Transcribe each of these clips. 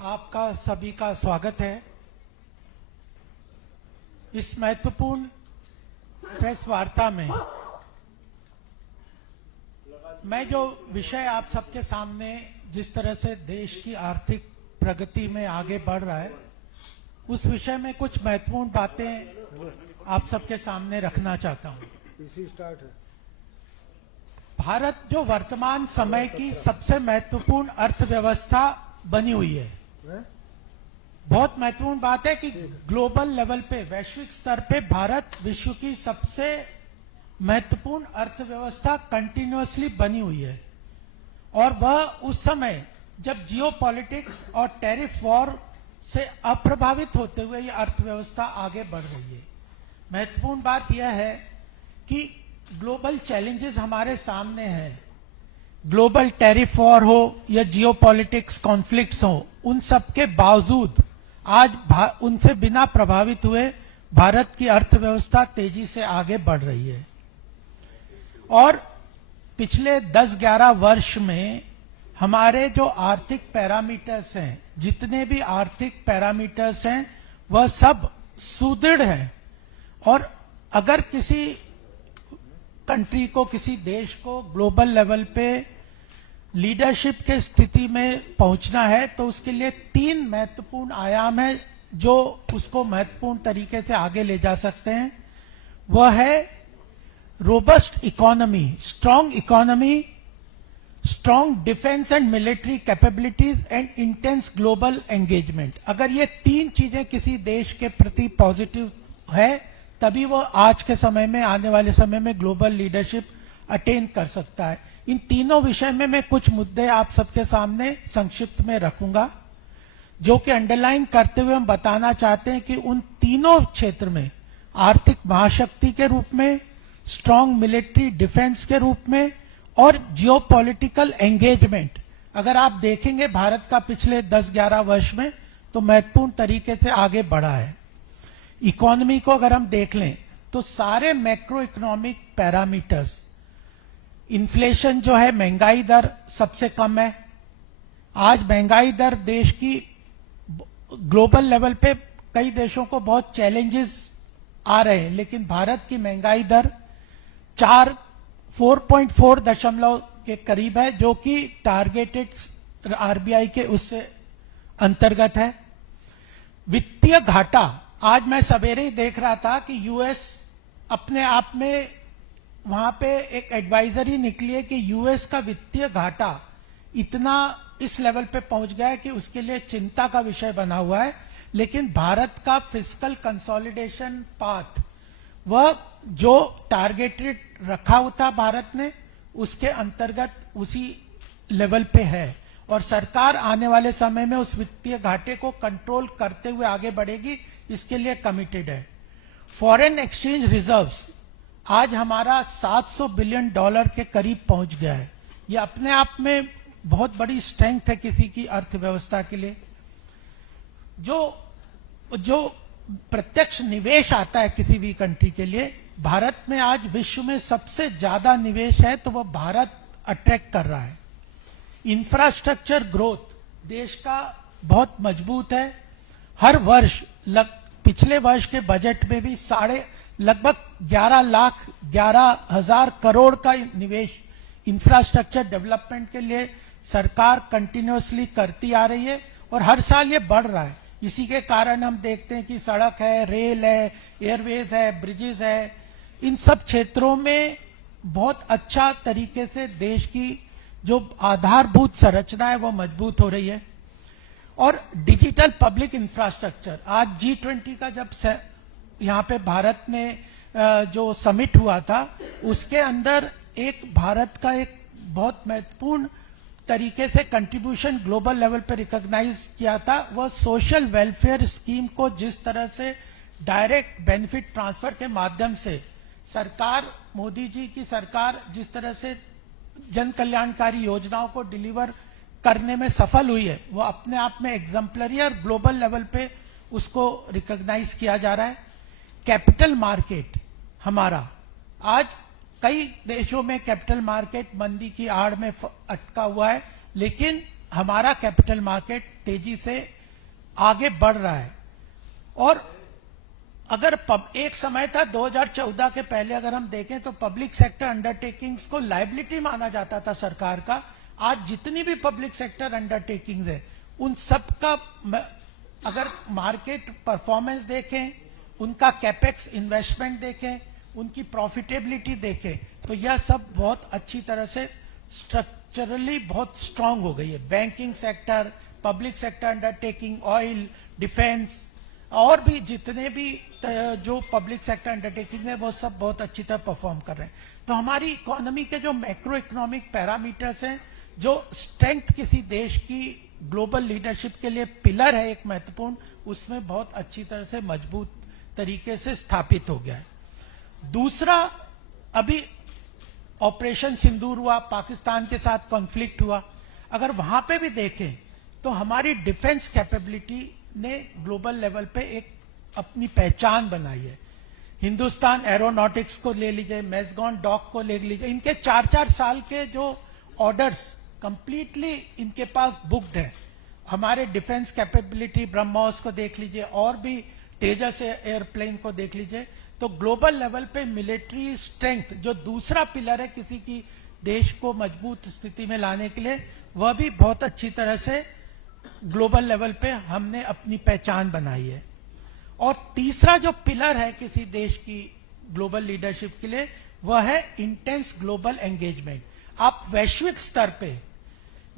आपका सभी का स्वागत है। इस महत्वपूर्ण प्रेस वार्ता में मैं जो विषय आप सबके सामने, जिस तरह से देश की आर्थिक प्रगति में आगे बढ़ रहा है, उस विषय में कुछ महत्वपूर्ण बातें आप सबके सामने रखना चाहता हूं। भारत जो वर्तमान समय की सबसे महत्वपूर्ण अर्थव्यवस्था बनी हुई है, बहुत महत्वपूर्ण बात है कि ग्लोबल लेवल पे, वैश्विक स्तर पे भारत विश्व की सबसे महत्वपूर्ण अर्थव्यवस्था कंटिन्यूअसली बनी हुई है। और वह उस समय जब जियोपॉलिटिक्स और टैरिफ वॉर से अप्रभावित होते हुए ये अर्थव्यवस्था आगे बढ़ रही है। महत्वपूर्ण बात यह है कि ग्लोबल चैलेंजेस हमारे सामने हैं, ग्लोबल टैरिफ वॉर हो या जियोपॉलिटिक्स कॉन्फ्लिक्ट्स हो, उन सब के बावजूद आज उनसे बिना प्रभावित हुए भारत की अर्थव्यवस्था तेजी से आगे बढ़ रही है। और पिछले 10-11 वर्ष में हमारे जो आर्थिक पैरामीटर्स हैं, जितने भी आर्थिक पैरामीटर्स हैं, वह सब सुदृढ़ हैं। और अगर किसी कंट्री को, किसी देश को ग्लोबल लेवल पे लीडरशिप के स्थिति में पहुंचना है तो उसके लिए 3 महत्वपूर्ण आयाम है जो उसको महत्वपूर्ण तरीके से आगे ले जा सकते हैं। वह है robust economy, strong defence and military capabilities and intense global engagement. अगर ये 3 चीजें किसी देश के प्रति पॉजिटिव है, तभी वो आज के समय में, आने वाले समय में ग्लोबल लीडरशिप अटेन कर सकता है। इन तीनों विषय में मैं कुछ मुद्दे आप सबके सामने संक्षिप्त में रखूंगा, जो कि अंडरलाइन करते हुए हम बताना चाहते हैं कि उन तीनों क्षेत्र में, आर्थिक महाशक्ति के रूप में, स्ट्रांग मिलिट्री डिफेंस के रूप में और जियोपॉलिटिकल एंगेजमेंट, अगर आप देखेंगे भारत का पिछले 10-11 वर्ष में तो महत्वपूर्ण तरीके से आगे बढ़ा है। इकोनॉमी को अगर हम देख लें तो सारे मैक्रो इकोनॉमिक पैरामीटर्स, इन्फ्लेशन जो है, महंगाई दर सबसे कम है। आज महंगाई दर देश की ग्लोबल लेवल पे कई देशों को बहुत चैलेंजेस आ रहे हैं, लेकिन भारत की महंगाई दर 4.4 दशमलव के करीब है, जो कि टारगेटेड आरबीआई के उससे अंतर्गत है। वित्तीय घाटा, आज मैं सवेरे ही देख रहा था कि यूएस अपने आप में, वहां पे एक एडवाइजरी निकली है कि यूएस का वित्तीय घाटा इतना इस लेवल पे पहुंच गया है कि उसके लिए चिंता का विषय बना हुआ है। लेकिन भारत का फिस्कल कंसोलिडेशन पाथ, वह जो टारगेटेड रखा हुआ था भारत ने, उसके अंतर्गत उसी लेवल पे है। और सरकार आने वाले समय में उस वित्तीय घाटे को कंट्रोल करते हुए आगे बढ़ेगी, इसके लिए कमिटेड है। फॉरेन एक्सचेंज रिजर्व्स आज हमारा $700 बिलियन के करीब पहुंच गया है। यह अपने आप में बहुत बड़ी स्ट्रेंथ है किसी की अर्थव्यवस्था के लिए। जो प्रत्यक्ष निवेश आता है किसी भी कंट्री के लिए, भारत में आज विश्व में सबसे ज्यादा निवेश है, तो वह भारत अट्रैक्ट कर रहा है। इंफ्रास्ट्रक्चर ग्रोथ देश का बहुत मजबूत है। हर वर्ष, पिछले वर्ष के बजट में भी लगभग 11,11,000 करोड़ का निवेश इंफ्रास्ट्रक्चर डेवलपमेंट के लिए सरकार कंटिन्यूअसली करती आ रही है और हर साल ये बढ़ रहा है। इसी के कारण हम देखते हैं कि सड़क है, रेल है, एयरवेज है, ब्रिजेस है, इन सब क्षेत्रों में बहुत अच्छा तरीके से देश की जो आधारभूत संरचना है वो मजबूत हो रही है। और डिजिटल पब्लिक इंफ्रास्ट्रक्चर, आज G20 का जब यहाँ पे भारत में जो समिट हुआ था, उसके अंदर एक भारत का एक बहुत महत्वपूर्ण तरीके से कंट्रीब्यूशन ग्लोबल लेवल पे रिकॉग्नाइज किया था। वह सोशल वेलफेयर स्कीम को जिस तरह से डायरेक्ट बेनिफिट ट्रांसफर के माध्यम से सरकार, मोदी जी की सरकार जिस तरह से जन कल्याणकारी योजनाओं को डिलीवर करने में सफल हुई है, वो अपने आप में एग्जाम्पलरी और ग्लोबल लेवल पे उसको रिकॉग्नाइज किया जा रहा है। कैपिटल मार्केट हमारा, आज कई देशों में कैपिटल मार्केट मंदी की आड़ में अटका हुआ है, लेकिन हमारा कैपिटल मार्केट तेजी से आगे बढ़ रहा है। और अगर एक समय था 2014 के पहले अगर हम देखें तो पब्लिक सेक्टर अंडरटेकिंग्स को लायबिलिटी माना जाता था सरकार का। आज जितनी भी पब्लिक सेक्टर अंडरटेकिंग्स है उन सब का अगर मार्केट परफॉर्मेंस देखें, उनका कैपेक्स इन्वेस्टमेंट देखें, उनकी प्रॉफिटेबिलिटी देखें, तो यह सब बहुत अच्छी तरह से स्ट्रक्चरली बहुत स्ट्रांग हो गई है। Banking sector, public sector undertaking, oil, defence और भी जितने भी जो पब्लिक सेक्टर अंडरटेकिंग है वो सब बहुत अच्छी तरह परफॉर्म कर रहे हैं। तो हमारी इकोनॉमी के जो मैक्रो इकोनॉमिक पैरामीटर्स हैं, जो स्ट्रेंथ किसी देश की ग्लोबल लीडरशिप के लिए पिलर है एक महत्वपूर्ण, उसमें बहुत अच्छी तरह से मजबूत तरीके से स्थापित हो गया है। दूसरा, अभी ऑपरेशन सिंदूर हुआ, पाकिस्तान के साथ कॉन्फ्लिक्ट हुआ, अगर वहां पे भी देखें तो हमारी डिफेंस कैपेबिलिटी ने ग्लोबल लेवल पे एक अपनी पहचान बनाई है। हिंदुस्तान एरोनॉटिक्स को ले लीजिए, मैजगॉन डॉक को ले लीजिए, इनके 4-4 साल के जो ऑर्डर्स कंप्लीटली इनके पास बुक्ड है। हमारे डिफेंस कैपेबिलिटी, ब्रह्मोस को देख लीजिए और भी तेजस एयरप्लेन को देख लीजिए, तो ग्लोबल लेवल पे मिलिट्री स्ट्रेंथ जो दूसरा पिलर है किसी की देश को मजबूत स्थिति में लाने के लिए, वह भी बहुत अच्छी तरह से ग्लोबल लेवल पे हमने अपनी पहचान बनाई है। और तीसरा जो पिलर है किसी देश की ग्लोबल लीडरशिप के लिए, वह है इंटेंस ग्लोबल एंगेजमेंट। आप वैश्विक स्तर पे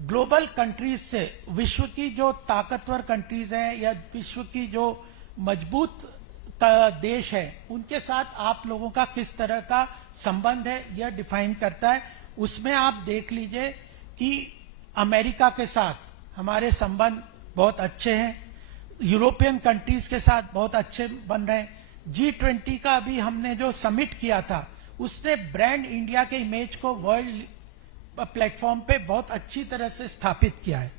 ग्लोबल कंट्रीज से, विश्व की जो ताकतवर कंट्रीज हैं या विश्व की जो मजबूत देश है, उनके साथ आप लोगों का किस तरह का संबंध है यह डिफाइन करता है। उसमें आप देख लीजिए कि अमेरिका के साथ हमारे संबंध बहुत अच्छे हैं, यूरोपियन कंट्रीज के साथ बहुत अच्छे बन रहे हैं। G20 का अभी हमने जो समिट किया था, उसने ब्रांड इंडिया के इमेज को वर्ल्ड प्लेटफॉर्म पे बहुत अच्छी तरह से स्थापित किया है।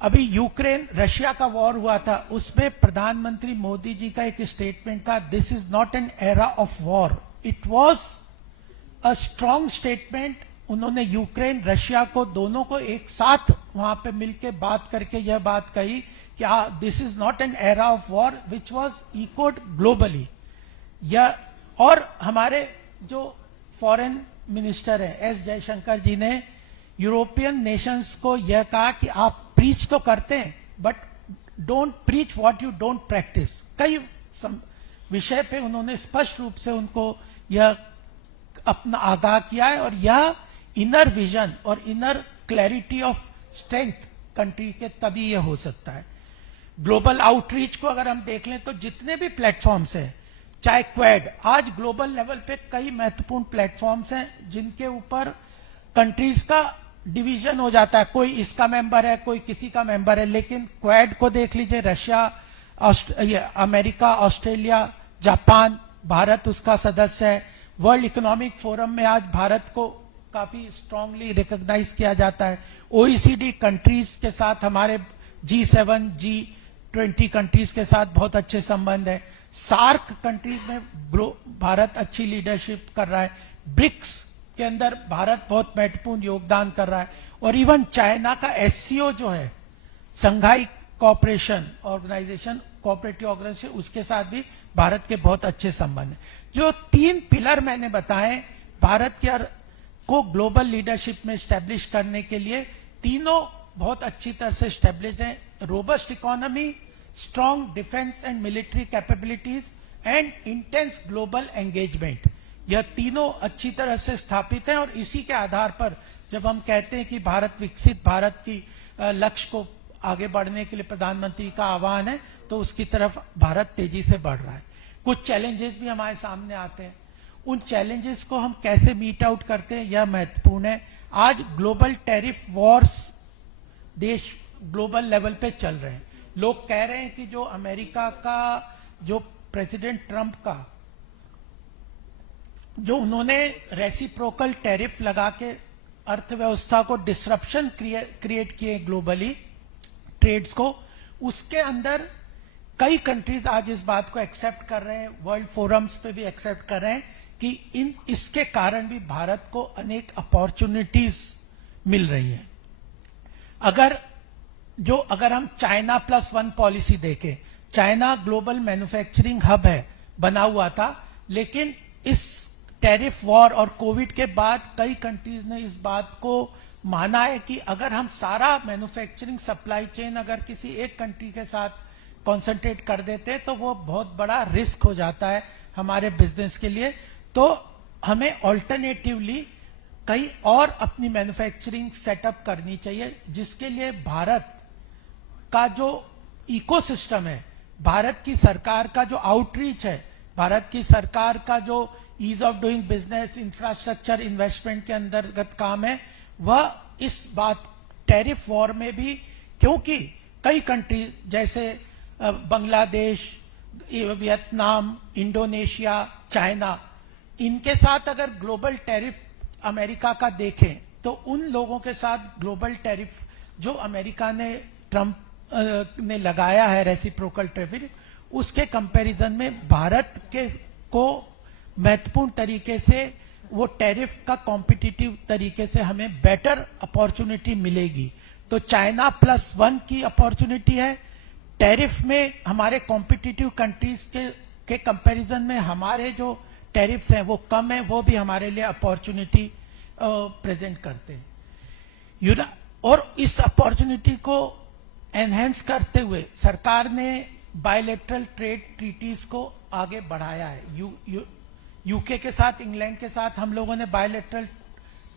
अभी यूक्रेन रशिया का वॉर हुआ था, उसमें प्रधानमंत्री मोदी जी का एक स्टेटमेंट था, this is not an era of war, it was a strong statement. उन्होंने यूक्रेन रशिया को दोनों को एक साथ वहां पे मिलकर बात करके यह बात कही कि this is not an era of war which was echoed globally. यह और हमारे जो फॉरेन मिनिस्टर है एस जयशंकर जी ने यूरोपियन नेशंस को यह कहा कि आप प्रीच तो करते हैं but don't preach what you don't practice. कई विषय पे उन्होंने स्पष्ट रूप से उनको यह अपना आगाह किया है। और यह इनर विजन और inner clarity of strength country के तभी यह हो सकता है। ग्लोबल आउटरीच को अगर हम देख लें तो जितने भी प्लेटफॉर्म्स हैं, चाहे क्वेड, आज ग्लोबल लेवल पे कई महत्वपूर्ण प्लेटफॉर्म्स हैं जिनके ऊपर कंट्रीज का डिवीजन हो जाता है, कोई इसका मेंबर है कोई किसी का मेंबर है। लेकिन क्वेड को देख लीजिए, Russia, America, Australia, Japan, Bharat उसका सदस्य है। वर्ल्ड इकोनॉमिक फोरम में आज भारत को काफी स्ट्रांगली रिकॉग्नाइज किया जाता है। OECD कंट्रीज के साथ हमारे G7, G20 कंट्रीज के साथ बहुत अच्छे संबंध है। सार्क कंट्रीज में भारत अच्छी लीडरशिप कर रहा है। ब्रिक्स के अंदर भारत बहुत महत्वपूर्ण योगदान कर रहा है। और इवन चाइना का SCO जो है, संघाई कोऑपरेशन ऑर्गेनाइजेशन, कोऑपरेटिव ऑर्गेनाइजेशन, उसके साथ भी भारत के बहुत अच्छे संबंध है। जो 3 पिलर मैंने बताए भारत के को ग्लोबल लीडरशिप में स्टैब्लिश करने के लिए, तीनों बहुत अच्छी तरह से स्टैब्लिश हैं। Robust economy, strong defence and military capabilities and intense global engagement, यह तीनों अच्छी तरह से स्थापित हैं। और इसी के आधार पर जब हम कहते हैं कि भारत विकसित भारत की लक्ष्य को आगे बढ़ने के लिए प्रधानमंत्री का आह्वान है, तो उसकी तरफ भारत तेजी से बढ़ रहा है। कुछ चैलेंजेस भी हमारे सामने आते हैं, उन चैलेंजेस को हम कैसे मीट आउट करते हैं यह महत्वपूर्ण है। आज ग्लोबल टैरिफ वॉर्स देश ग्लोबल लेवल पे चल रहे हैं। लोग कह रहे हैं कि जो अमेरिका का जो प्रेसिडेंट ट्रंप का जो उन्होंने रेसिप्रोकल टैरिफ लगा के अर्थव्यवस्था को डिसरप्शन क्रिएट किए ग्लोबली ट्रेड्स को, उसके अंदर कई कंट्रीज आज इस बात को एक्सेप्ट कर रहे हैं, वर्ल्ड फोरम्स पे भी एक्सेप्ट कर रहे हैं कि इसके कारण भी भारत को अनेक अपॉर्चुनिटीज मिल रही हैं। अगर हम चाइना +1 पॉलिसी देखें, चाइना ग्लोबल मैन्युफैक्चरिंग हब है, बना हुआ था, लेकिन इस टैरिफ वॉर और कोविड के बाद कई कंट्रीज ने इस बात को माना है कि अगर हम सारा मैन्युफैक्चरिंग सप्लाई चेन अगर किसी एक कंट्री के साथ कॉन्सेंट्रेट कर देते तो वो बहुत बड़ा रिस्क हो जाता है हमारे बिजनेस के लिए। तो हमें ऑल्टरनेटिवली कहीं और अपनी मैन्युफैक्चरिंग सेटअप करनी चाहिए, जिसके लिए भारत का जो इकोसिस्टम है, भारत की सरकार का जो आउटरीच है, भारत की सरकार का जो ease of doing business, infrastructure investment के अंतर्गत काम है, वह इस बात टैरिफ वॉर में भी, क्योंकि कई कंट्री जैसे बांग्लादेश, वियतनाम, इंडोनेशिया, चाइना, इनके साथ अगर ग्लोबल टैरिफ अमेरिका का देखें तो उन लोगों के साथ ग्लोबल टैरिफ जो अमेरिका ने, ट्रंप ने लगाया है, रेसिप्रोकल टैरिफ, उसके कंपैरिजन में भारत के को महत्वपूर्ण तरीके से वो टैरिफ का कॉम्पिटिटिव तरीके से हमें बेटर अपॉर्चुनिटी मिलेगी। तो चाइना +1 की अपॉर्चुनिटी है, टैरिफ में हमारे कॉम्पिटिटिव कंट्रीज के कंपैरिजन में हमारे जो टैरिफ्स हैं वो कम है, वो भी हमारे लिए अपॉर्चुनिटी प्रेजेंट करते हैं। और इस अपॉर्चुनिटी को एनहेंस करते हुए सरकार ने बायलैटरल ट्रेड ट्रीटीज को आगे बढ़ाया है। यूके के साथ, इंग्लैंड के साथ हम लोगों ने bilateral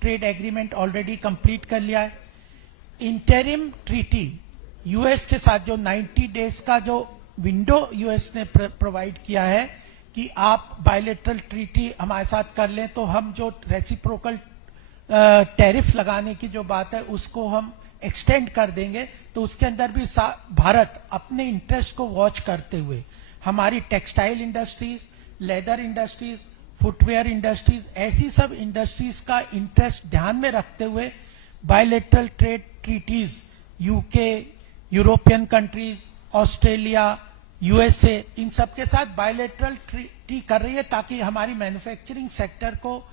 trade agreement already complete कर लिया है। इंटरिम ट्रीटी यूएस के साथ जो 90 डेज का जो विंडो यूएस ने प्रोवाइड किया है कि आप बायलैटरल ट्रीटी हमारे साथ कर लें तो हम जो रेसिप्रोकल टैरिफ लगाने की जो बात है उसको हम एक्सटेंड कर देंगे। तो उसके अंदर भी भारत अपने इंटरेस्ट को वॉच करते हुए हमारी textile industries, leather industries, footwear industries, ऐसी सब इंडस्ट्रीज का इंटरेस्ट ध्यान में रखते हुए bilateral trade treaties UK, European countries, Australia, USA, इन सब के साथ बायलैटरल ट्रीटी कर रही है ताकि हमारी मैन्युफैक्चरिंग सेक्टर को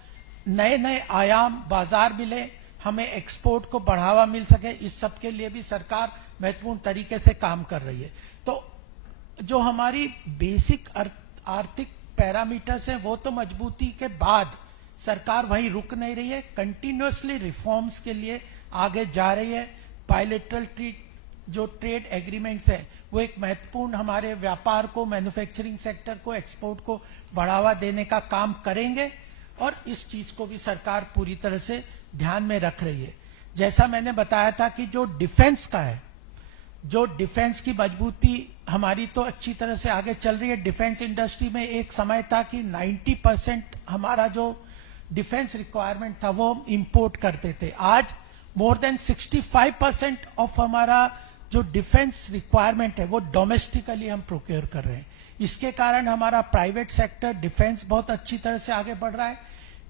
नए नए आयाम, बाजार मिले, हमें एक्सपोर्ट को बढ़ावा मिल सके। इस सब के लिए भी सरकार महत्वपूर्ण तरीके से काम कर रही है। तो जो हमारी बेसिक आर्थिक पैरामीटर्स हैं वो तो मजबूती के बाद सरकार वहीं रुक नहीं रही है, कंटिन्यूअसली रिफॉर्म्स के लिए आगे जा रही है। बायलैटरल जो ट्रेड एग्रीमेंट्स है वो एक महत्वपूर्ण हमारे व्यापार को, मैन्युफैक्चरिंग सेक्टर को, एक्सपोर्ट को बढ़ावा देने का काम करेंगे और इस चीज को भी सरकार पूरी तरह से ध्यान में रख रही है। जैसा मैंने बताया था कि जो डिफेंस का है, जो डिफेंस की मजबूती हमारी तो अच्छी तरह से आगे चल रही है। डिफेंस इंडस्ट्री में एक समय था कि 90% हमारा जो डिफेंस रिक्वायरमेंट था वो हम इंपोर्ट करते थे। आज मोर देन 65% ऑफ हमारा जो डिफेंस रिक्वायरमेंट है वो डोमेस्टिकली हम प्रोक्योर कर रहे हैं। इसके कारण हमारा प्राइवेट सेक्टर डिफेंस बहुत अच्छी तरह से आगे बढ़ रहा है।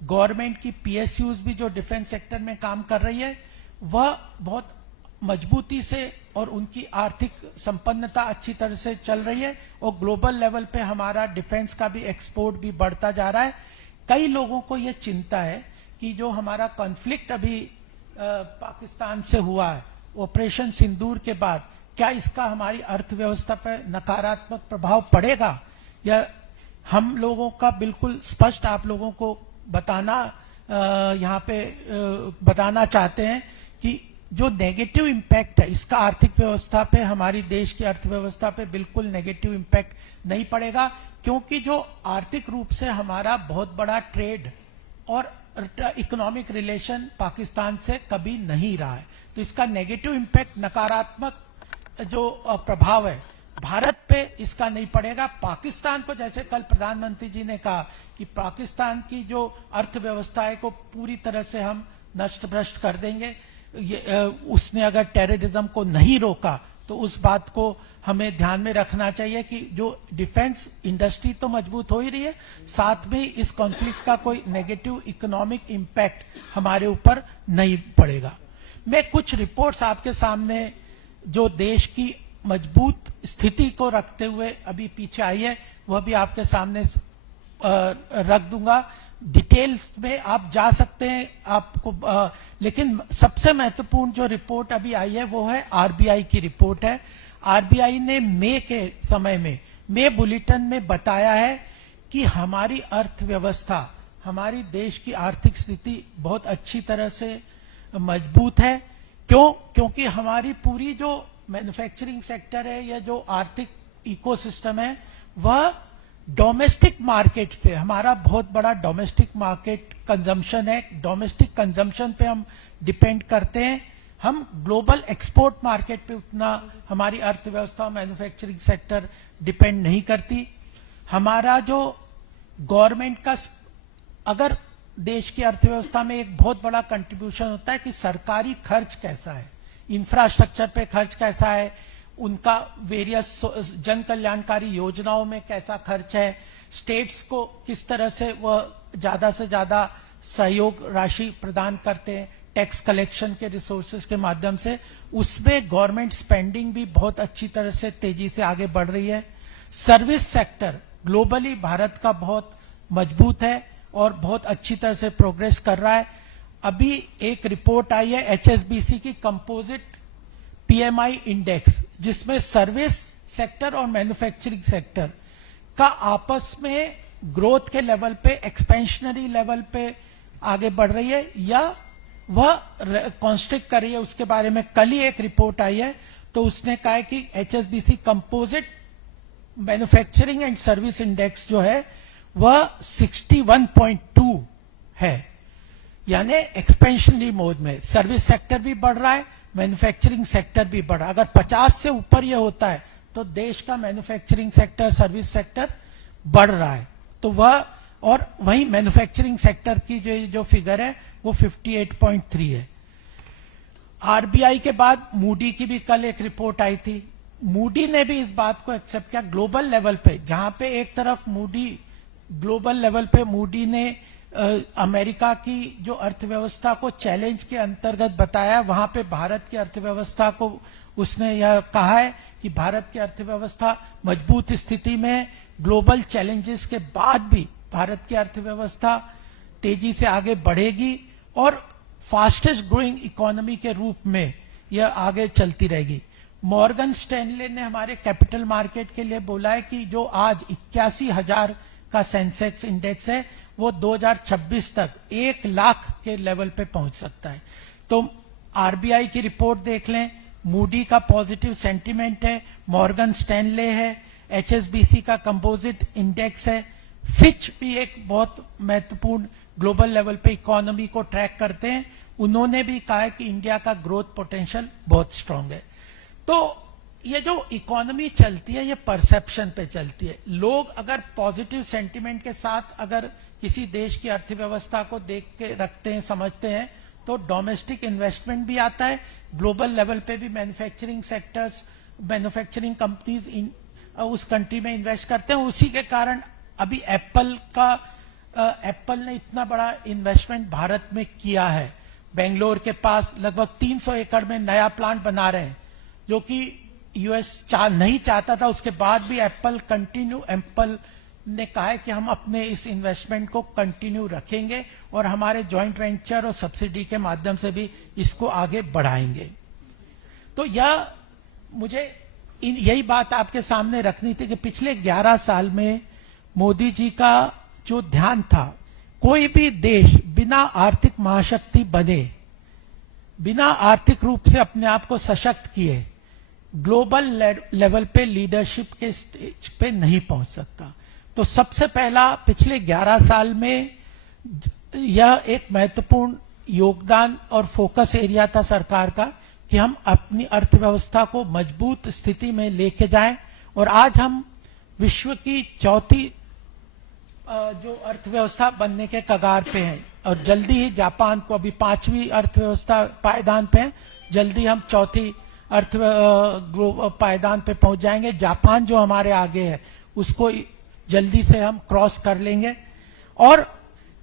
गवर्नमेंट की पीएसयूज भी जो डिफेंस सेक्टर में काम कर रही है वह बहुत मजबूती से और उनकी आर्थिक संपन्नता अच्छी तरह से चल रही है और ग्लोबल लेवल पे हमारा डिफेंस का भी एक्सपोर्ट भी बढ़ता जा रहा है। कई लोगों को यह चिंता है कि जो हमारा कॉन्फ्लिक्ट अभी पाकिस्तान से हुआ है, ऑपरेशन सिंदूर के बाद, क्या इसका हमारी अर्थव्यवस्था पर नकारात्मक प्रभाव पड़ेगा? या हम लोगों का बिल्कुल स्पष्ट आप लोगों को बताना यहाँ पे बताना चाहते हैं कि जो नेगेटिव इम्पैक्ट है इसका आर्थिक व्यवस्था पे, हमारी देश की अर्थव्यवस्था पे बिल्कुल नेगेटिव इम्पैक्ट नहीं पड़ेगा, क्योंकि जो आर्थिक रूप से हमारा बहुत बड़ा ट्रेड और इकोनॉमिक रिलेशन पाकिस्तान से कभी नहीं रहा है। तो इसका नेगेटिव इम्पैक्ट, नकारात्मक जो प्रभाव है भारत पे इसका नहीं पड़ेगा। पाकिस्तान को, जैसे कल प्रधानमंत्री जी ने कहा कि पाकिस्तान की जो अर्थव्यवस्था है को पूरी तरह से हम नष्ट भ्रष्ट कर देंगे, उसने अगर टेररिज्म को नहीं रोका तो उस बात को हमें ध्यान में रखना चाहिए कि जो डिफेंस इंडस्ट्री तो मजबूत हो ही रही है, साथ में इस कॉन्फ्लिक्ट का कोई नेगेटिव इकोनॉमिक इम्पैक्ट हमारे ऊपर नहीं पड़ेगा। मैं कुछ रिपोर्ट्स आपके सामने जो देश की मजबूत स्थिति को रखते हुए अभी पीछे आई है वह भी आपके सामने रख दूंगा। डिटेल्स में आप जा सकते हैं, आपको लेकिन सबसे महत्वपूर्ण जो रिपोर्ट अभी आई है वो है आरबीआई की रिपोर्ट है। आरबीआई ने मई के समय में, मई बुलेटिन में बताया है कि हमारी अर्थव्यवस्था, हमारी देश की आर्थिक स्थिति बहुत अच्छी तरह से मजबूत है। क्यों? क्योंकि हमारी पूरी जो मैन्युफैक्चरिंग सेक्टर है या जो आर्थिक इकोसिस्टम है वह डोमेस्टिक मार्केट से, हमारा बहुत बड़ा डोमेस्टिक मार्केट कंजम्पशन है, डोमेस्टिक कंजम्पशन पे हम डिपेंड करते हैं। हम ग्लोबल एक्सपोर्ट मार्केट पे उतना हमारी अर्थव्यवस्था, मैन्युफैक्चरिंग सेक्टर डिपेंड नहीं करती। हमारा जो गवर्नमेंट का, अगर देश की अर्थव्यवस्था में एक बहुत बड़ा कंट्रीब्यूशन होता है कि सरकारी खर्च कैसा है, इंफ्रास्ट्रक्चर पे खर्च कैसा है, उनका वेरियस जन कल्याणकारी योजनाओं में कैसा खर्च है, स्टेट्स को किस तरह से वह ज्यादा से ज्यादा सहयोग राशि प्रदान करते हैं टैक्स कलेक्शन के रिसोर्सेज के माध्यम से, उसमें गवर्नमेंट स्पेंडिंग भी बहुत अच्छी तरह से तेजी से आगे बढ़ रही है। सर्विस सेक्टर ग्लोबली भारत का बहुत मजबूत है और बहुत अच्छी तरह से प्रोग्रेस कर रहा है। अभी एक रिपोर्ट आई है एचएसबीसी की कंपोजिट पीएमआई इंडेक्स, जिसमें सर्विस सेक्टर और मैन्युफैक्चरिंग सेक्टर का आपस में ग्रोथ के लेवल पे, एक्सपेंशनरी लेवल पे आगे बढ़ रही है या वह कॉन्स्ट्रिक्ट कर रही है, उसके बारे में कल ही एक रिपोर्ट आई है। तो उसने कहा है कि HSBC composite manufacturing and service index जो है वह 61.2 है, यानी एक्सपेंशनरी मोड में सर्विस सेक्टर भी बढ़ रहा है, मैन्युफैक्चरिंग सेक्टर भी बढ़ रहा है। अगर 50 से ऊपर ये होता है तो देश का मैन्युफैक्चरिंग सेक्टर, सर्विस सेक्टर बढ़ रहा है। तो वह, और वहीं मैन्युफैक्चरिंग सेक्टर की जो फिगर है वो 58.3 है। आरबीआई के बाद मूडी की भी कल एक रिपोर्ट आई थी। मूडी ने भी इस बात को एक्सेप्ट किया ग्लोबल लेवल पे, जहां पे एक तरफ मूडी, ग्लोबल लेवल पे मूडी ने अमेरिका की जो अर्थव्यवस्था को चैलेंज के अंतर्गत बताया, वहां पे भारत की अर्थव्यवस्था को उसने यह कहा है कि भारत की अर्थव्यवस्था मजबूत स्थिति में, ग्लोबल चैलेंजेस के बाद भी भारत की अर्थव्यवस्था तेजी से आगे बढ़ेगी और फास्टेस्ट ग्रोइंग इकोनॉमी के रूप में यह आगे चलती रहेगी। मॉर्गन स्टैनले ने हमारे कैपिटल मार्केट के लिए बोला है कि जो आज 81,000 का सेंसेक्स इंडेक्स है वो 2026 तक 1 लाख के लेवल पे पहुंच सकता है। तो आरबीआई की रिपोर्ट देख लें, मूडी का पॉजिटिव सेंटिमेंट है, मॉर्गन स्टैनले है, एचएसबीसी का कंपोजिट इंडेक्स है, फिच भी एक बहुत महत्वपूर्ण ग्लोबल लेवल पे इकोनॉमी को ट्रैक करते हैं, उन्होंने भी कहा है कि इंडिया का ग्रोथ पोटेंशियल बहुत स्ट्रांग है। तो ये जो इकोनॉमी चलती है ये परसेप्शन पे चलती है। लोग अगर पॉजिटिव सेंटिमेंट के साथ अगर किसी देश की अर्थव्यवस्था को देख के रखते हैं, समझते हैं, तो डोमेस्टिक इन्वेस्टमेंट भी आता है, ग्लोबल लेवल पे भी मैन्युफैक्चरिंग सेक्टर्स, मैन्युफैक्चरिंग कंपनीज उस कंट्री में इन्वेस्ट करते हैं। उसी के कारण अभी एप्पल ने इतना बड़ा इन्वेस्टमेंट भारत में किया है। बेंगलोर के पास लगभग 300 एकड़ में नया प्लांट बना रहे हैं, जो कि यूएस नहीं चाहता था। उसके बाद भी एप्पल ने कहा है कि हम अपने इस इन्वेस्टमेंट को कंटिन्यू रखेंगे और हमारे जॉइंट वेंचर और सब्सिडी के माध्यम से भी इसको आगे बढ़ाएंगे। तो यह मुझे यही बात आपके सामने रखनी थी कि पिछले 11 साल में मोदी जी का जो ध्यान था, कोई भी देश बिना आर्थिक महाशक्ति बने, बिना आर्थिक रूप से अपने आप को सशक्त किए, ग्लोबल लेवल पे लीडरशिप के स्टेज पे नहीं पहुंच सकता। तो सबसे पहला पिछले 11 साल में यह एक महत्वपूर्ण योगदान और फोकस एरिया था सरकार का कि हम अपनी अर्थव्यवस्था को मजबूत स्थिति में लेके जाएं। और आज हम विश्व की चौथी जो अर्थव्यवस्था बनने के कगार पे हैं और जल्दी ही जापान को, अभी 5वीं अर्थव्यवस्था पायदान पे है, जल्दी हम चौथी पायदान पे पहुंच जाएंगे। जापान जो हमारे आगे है उसको जल्दी से हम क्रॉस कर लेंगे। और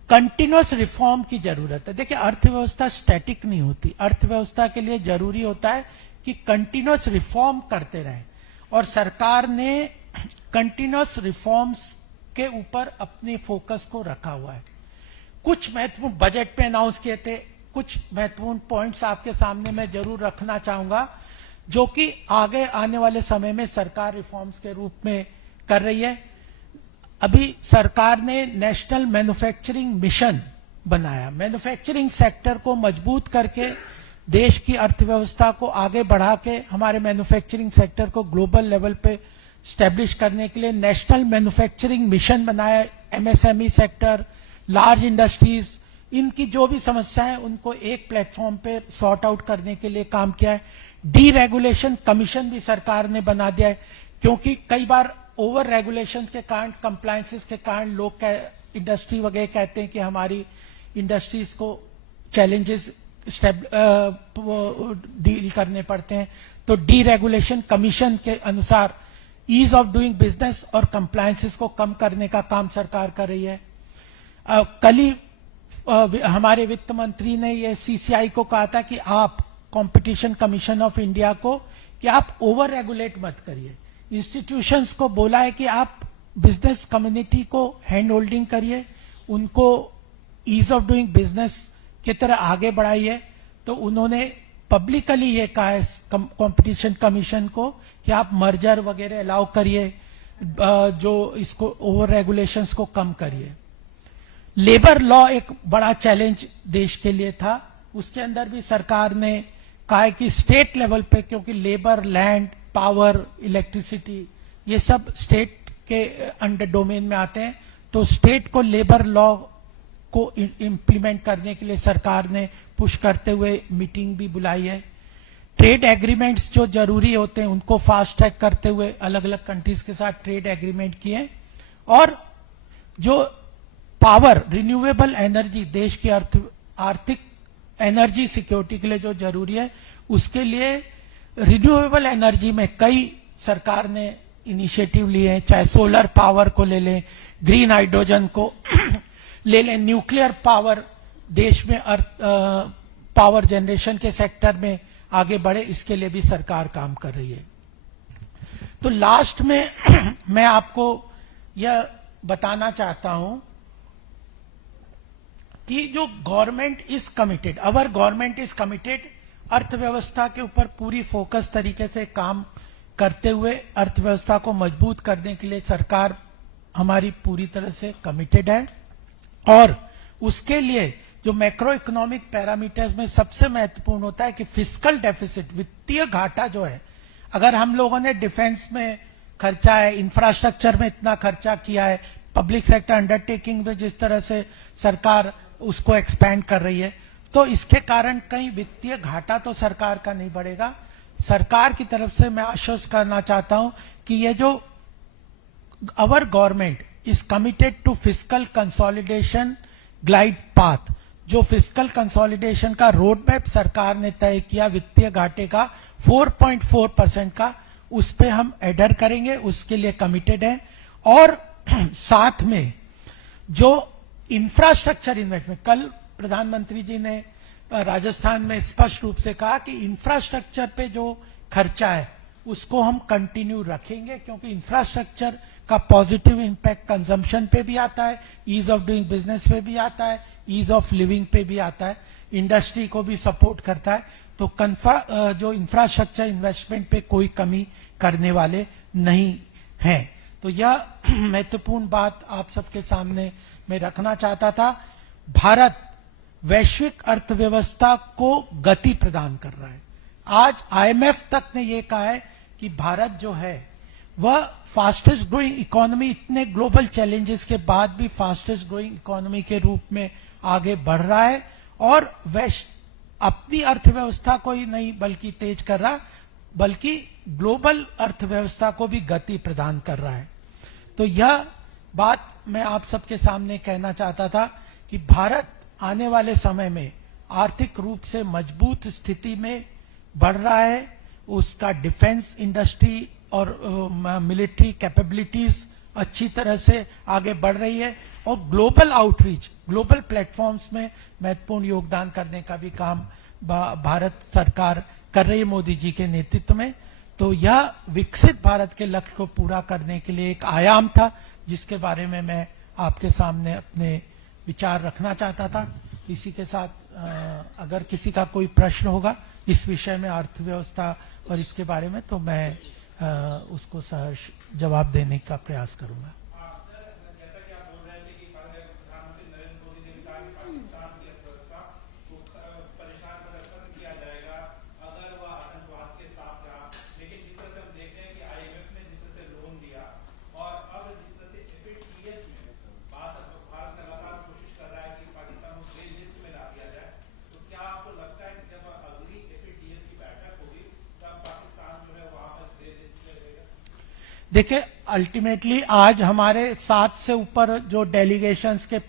कंटिन्यूअस रिफॉर्म की जरूरत है। देखिए, अर्थव्यवस्था स्टैटिक नहीं होती, अर्थव्यवस्था के लिए जरूरी होता है कि कंटिन्यूअस रिफॉर्म करते रहें। और सरकार ने कंटिन्यूअस रिफॉर्म्स के ऊपर अपने फोकस को रखा हुआ है। कुछ महत्वपूर्ण बजट पे अनाउंस किए थे, कुछ महत्वपूर्ण पॉइंट्स आपके सामने मैं जरूर रखना चाहूंगा, जो कि आगे आने वाले समय में सरकार रिफॉर्म्स के रूप में कर रही है। अभी सरकार ने नेशनल मैन्युफैक्चरिंग मिशन बनाया, मैन्युफैक्चरिंग सेक्टर को मजबूत करके देश की अर्थव्यवस्था को आगे बढ़ा के हमारे मैन्युफैक्चरिंग सेक्टर को ग्लोबल लेवल पे स्टैब्लिश करने के लिए नेशनल मैन्युफैक्चरिंग मिशन बनाया। एमएसएमई सेक्टर, लार्ज इंडस्ट्रीज, इनकी जो भी समस्याएं उनको एक प्लेटफॉर्म पे सॉर्ट आउट करने के लिए काम किया है। डीरेगुलेशन कमीशन भी सरकार ने बना दिया है, क्योंकि कई बार ओवर रेगुलेशन के कारण, कंप्लायंसेस के कारण लोग इंडस्ट्री वगैरह कहते हैं कि हमारी इंडस्ट्रीज को चैलेंजेस डील करने पड़ते हैं। तो डीरेगुलेशन कमीशन के अनुसार ईज ऑफ डूइंग बिजनेस और कंप्लायंसेस को कम करने का काम सरकार कर रही है। कल ही हमारे वित्त मंत्री ने ये सीसीआई को कहा था कि आप कंपटीशन कमीशन ऑफ इंडिया को कि आप ओवर रेगुलेट मत करिए। इंस्टीट्यूशंस को बोला है कि आप बिजनेस कम्युनिटी को हैंड होल्डिंग करिए, उनको ईज ऑफ डूइंग बिजनेस की तरह आगे बढ़ाइए। तो उन्होंने पब्लिकली ये कहा है कंपटीशन कमीशन को कि आप मर्जर वगैरह अलाउ करिए, जो इसको ओवर रेगुलेशंस को कम करिए। लेबर लॉ एक बड़ा चैलेंज देश के लिए था, उसके अंदर भी सरकार ने कहा है कि स्टेट लेवल पे, क्योंकि लेबर, लैंड, पावर, इलेक्ट्रिसिटी ये सब स्टेट के अंडर डोमेन में आते हैं, तो स्टेट को लेबर लॉ को इम्प्लीमेंट करने के लिए सरकार ने पुश करते हुए मीटिंग भी बुलाई है। ट्रेड एग्रीमेंट्स जो जरूरी होते हैं उनको फास्ट ट्रैक करते हुए अलग अलग कंट्रीज के साथ ट्रेड एग्रीमेंट किए। और जो पावर, रिन्यूएबल एनर्जी, देश की आर्थिक एनर्जी सिक्योरिटी के लिए जो जरूरी है, उसके लिए रिन्यूएबल एनर्जी में कई सरकार ने इनिशिएटिव लिए हैं, चाहे सोलर पावर को ले लें, ग्रीन हाइड्रोजन को ले लें, न्यूक्लियर पावर, देश में पावर जनरेशन के सेक्टर में आगे बढ़े, इसके लिए भी सरकार काम कर रही है। तो लास्ट में मैं आपको यह बताना चाहता हूं कि जो government is committed, our government is committed, अर्थव्यवस्था के ऊपर पूरी फोकस तरीके से काम करते हुए अर्थव्यवस्था को मजबूत करने के लिए सरकार हमारी पूरी तरह से कमिटेड है। और उसके लिए जो मैक्रो इकोनॉमिक पैरामीटर्स में सबसे महत्वपूर्ण होता है कि फिस्कल डेफिसिट, वित्तीय घाटा जो है, अगर हम लोगों ने डिफेंस में खर्चा है, इंफ्रास्ट्रक्चर में इतना खर्चा किया है, पब्लिक सेक्टर अंडरटेकिंग में जिस तरह से सरकार उसको एक्सपैंड कर रही है, तो इसके कारण कहीं वित्तीय घाटा तो सरकार का नहीं बढ़ेगा। सरकार की तरफ से मैं आश्वस्त करना चाहता हूं कि ये जो our government is committed to fiscal consolidation glide path, जो फिस्कल कंसोलिडेशन का रोड मैप सरकार ने तय किया वित्तीय घाटे का 4.4% का, उस पे हम एडर करेंगे, उसके लिए कमिटेड है। और साथ में जो इंफ्रास्ट्रक्चर इन्वेस्टमेंट, कल प्रधानमंत्री जी ने राजस्थान में स्पष्ट रूप से कहा कि इंफ्रास्ट्रक्चर पे जो खर्चा है उसको हम कंटिन्यू रखेंगे, क्योंकि इंफ्रास्ट्रक्चर का पॉजिटिव इंपैक्ट कंजम्पशन पे भी आता है, ईज ऑफ डूइंग बिजनेस पे भी आता है, ईज ऑफ लिविंग पे भी आता है, इंडस्ट्री को भी सपोर्ट करता है। तो जो इंफ्रास्ट्रक्चर इन्वेस्टमेंट पे कोई कमी करने वाले नहीं हैं। तो यह महत्वपूर्ण बात आप सबके सामने मैं रखना चाहता था। भारत वैश्विक अर्थव्यवस्था को गति प्रदान कर रहा है। आज आईएमएफ तक ने यह कहा है कि भारत जो है वह फास्टेस्ट ग्रोइंग इकोनॉमी, इतने ग्लोबल चैलेंजेस के बाद भी फास्टेस्ट ग्रोइंग इकोनॉमी के रूप में आगे बढ़ रहा है, और अपनी अर्थव्यवस्था को ही नहीं बल्कि तेज कर रहा, बल्कि ग्लोबल अर्थव्यवस्था को भी गति प्रदान कर रहा है। तो यह बात मैं आप सबके सामने कहना चाहता था कि भारत आने वाले समय में आर्थिक रूप से मजबूत स्थिति में बढ़ रहा है, उसका डिफेंस इंडस्ट्री और मिलिट्री कैपेबिलिटीज अच्छी तरह से आगे बढ़ रही है, और ग्लोबल आउटरीच, ग्लोबल प्लेटफॉर्म्स में महत्वपूर्ण योगदान करने का भी काम भारत सरकार कर रही है मोदी जी के नेतृत्व में। तो यह विकसित भारत के लक्ष्य को पूरा करने के लिए एक आयाम था, जिसके बारे में मैं आपके सामने अपने विचार रखना चाहता था। इसी के साथ अगर किसी का कोई प्रश्न होगा इस विषय में, अर्थव्यवस्था और इसके बारे में, तो मैं उसको सहर्ष जवाब देने का प्रयास करूंगा। देखिए, अल्टीमेटली आज हमारे 7 से ऊपर जो डेलीगेशंस के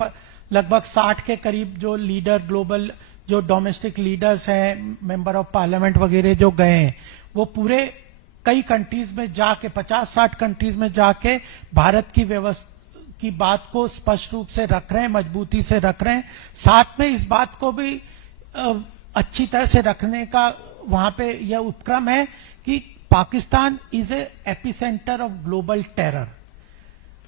लगभग 60 के करीब जो लीडर, ग्लोबल जो डोमेस्टिक लीडर्स हैं, मेंबर ऑफ पार्लियामेंट वगैरह जो गए हैं, वो पूरे कई कंट्रीज में जाके, 50-60 कंट्रीज में जाके भारत की व्यवस्था की बात को स्पष्ट रूप से रख रहे हैं, मजबूती से रख रहे हैं। साथ में इस बात को भी अच्छी तरह से रखने का वहां पे यह उपक्रम है कि Pakistan is a epicentre of global terror,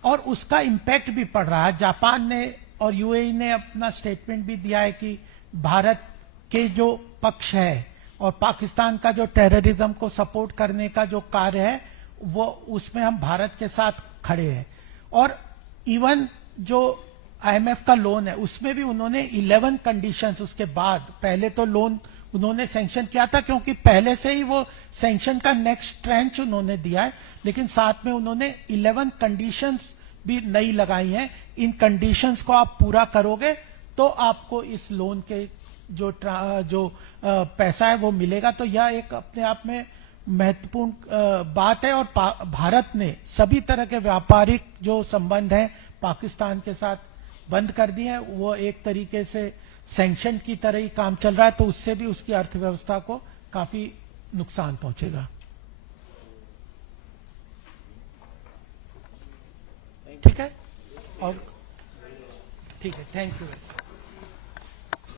और उसका इंपैक्ट भी पड़ रहा है। जापान ने और यूएई ने अपना स्टेटमेंट भी दिया है कि भारत के जो पक्ष है और पाकिस्तान का जो टेररिज्म को सपोर्ट करने का जो कार्य है, वो उसमें हम भारत के साथ खड़े हैं। और इवन जो आईएमएफ का लोन है उसमें भी उन्होंने 11 कंडीशंस, उसके बाद पहले तो लोन उन्होंने सैंक्शन किया था, क्योंकि पहले से ही वो सैंक्शन का नेक्स्ट ट्रेंच उन्होंने दिया है, लेकिन साथ में उन्होंने 11 कंडीशंस भी नई लगाई हैं। इन कंडीशंस को आप पूरा करोगे तो आपको इस लोन के जो पैसा है वो मिलेगा। तो यह एक अपने आप में महत्वपूर्ण बात है। और भारत ने सभी तरह के व्यापारिक जो संबंध हैं पाकिस्तान के साथ बंद कर दिए हैं। वो एक तरीके से सैंक्शन की तरह ही काम चल रहा है, तो उससे भी उसकी अर्थव्यवस्था को काफी नुकसान पहुंचेगा। ठीक है, और ठीक है, थैंक यू।